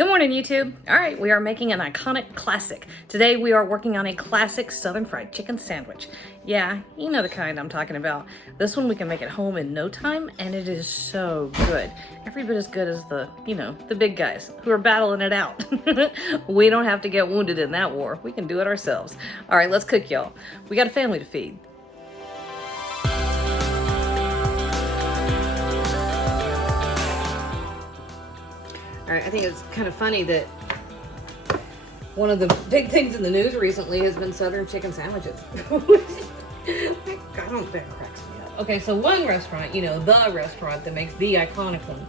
Good morning, YouTube. All right, we are making an iconic classic. Today we are working on a classic Southern fried chicken sandwich. Yeah, you know the kind I'm talking about. This one we can make at home in no time, and it is so good. Every bit as good as the big guys who are battling it out. We don't have to get wounded in that war. We can do it ourselves. All right, let's cook, y'all. We got a family to feed. All right, I think it's kind of funny that one of the big things in the news recently has been Southern chicken sandwiches. God, that cracks me up. Okay, so one restaurant, the restaurant that makes the iconic one,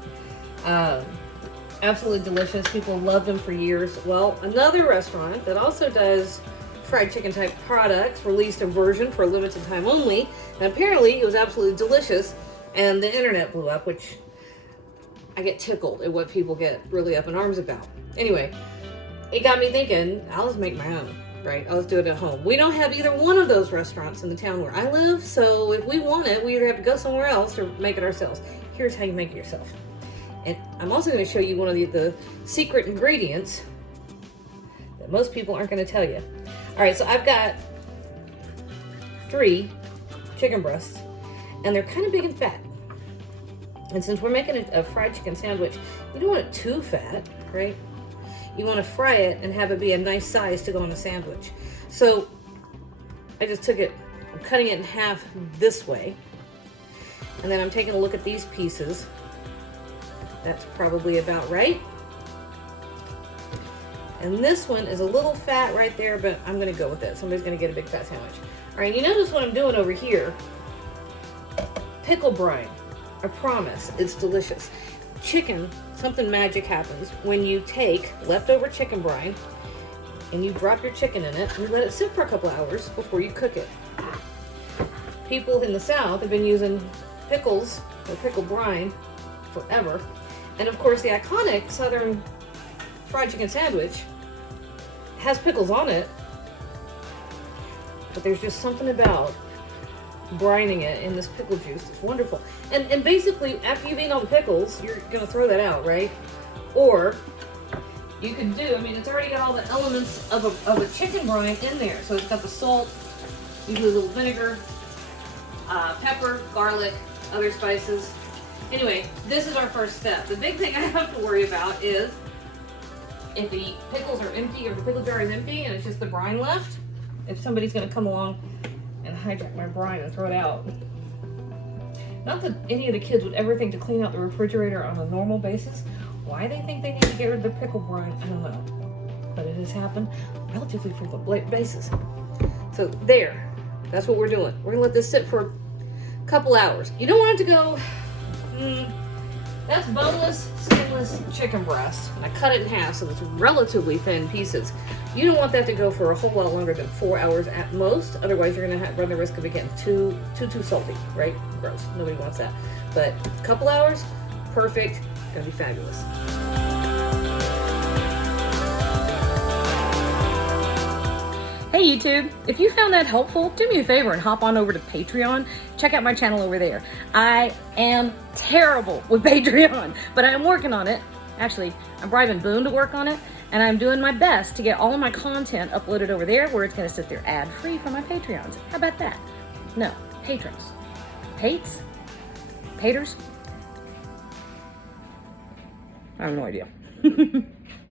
absolutely delicious. People loved them for years. Well, another restaurant that also does fried chicken type products released a version for a limited time only, and apparently it was absolutely delicious, and the internet blew up, which I get tickled at what people get really up in arms about. Anyway, it got me thinking, I'll just make my own, right? I'll just do it at home. We don't have either one of those restaurants in the town where I live, so if we want it, we either have to go somewhere else or make it ourselves. Here's how you make it yourself. And I'm also going to show you one of the secret ingredients that most people aren't going to tell you. All right, so I've got 3 chicken breasts, and they're kind of big and fat. And since we're making a fried chicken sandwich, you don't want it too fat, right? You want to fry it and have it be a nice size to go on a sandwich. So I just took it, I'm cutting it in half this way. And then I'm taking a look at these pieces. That's probably about right. And this one is a little fat right there, but I'm going to go with it. Somebody's going to get a big fat sandwich. All right, you notice what I'm doing over here. Pickle brine. I promise, it's delicious. Chicken, something magic happens when you take leftover chicken brine and you drop your chicken in it and you let it sit for a couple hours before you cook it. People in the South have been using pickles or pickle brine forever. And of course, the iconic Southern fried chicken sandwich has pickles on it, but there's just something about brining it in this pickle juice. It's wonderful. And basically, after you've eaten all the pickles, you're gonna throw that out, right? Or you could do, it's already got all the elements of a chicken brine in there. So it's got the salt, usually a little vinegar, pepper, garlic, other spices. Anyway, this is our first step. The big thing I have to worry about is if the pickles are empty or the pickle jar is empty and it's just the brine left, if somebody's gonna come along and hijack my brine and throw it out. Not that any of the kids would ever think to clean out the refrigerator on a normal basis. Why they think they need to get rid of the pickle brine, I don't know. But it has happened on a relatively frequent basis. So there, that's what we're doing. We're gonna let this sit for a couple hours. You don't want it to go, that's boneless, skinless chicken breast. And I cut it in half so it's relatively thin pieces. You don't want that to go for a whole lot longer than 4 hours at most. Otherwise, you're gonna run the risk of it getting too salty, right? Gross. Nobody wants that. But a couple hours, perfect. Gonna be fabulous. Hey YouTube, if you found that helpful, do me a favor and hop on over to Patreon. Check out my channel over there. I am terrible with Patreon, but I'm working on it. Actually, I'm bribing Boone to work on it, and I'm doing my best to get all of my content uploaded over there where it's gonna sit there ad-free for my Patreons. How about that? No, patrons. Pates? Paters? I have no idea.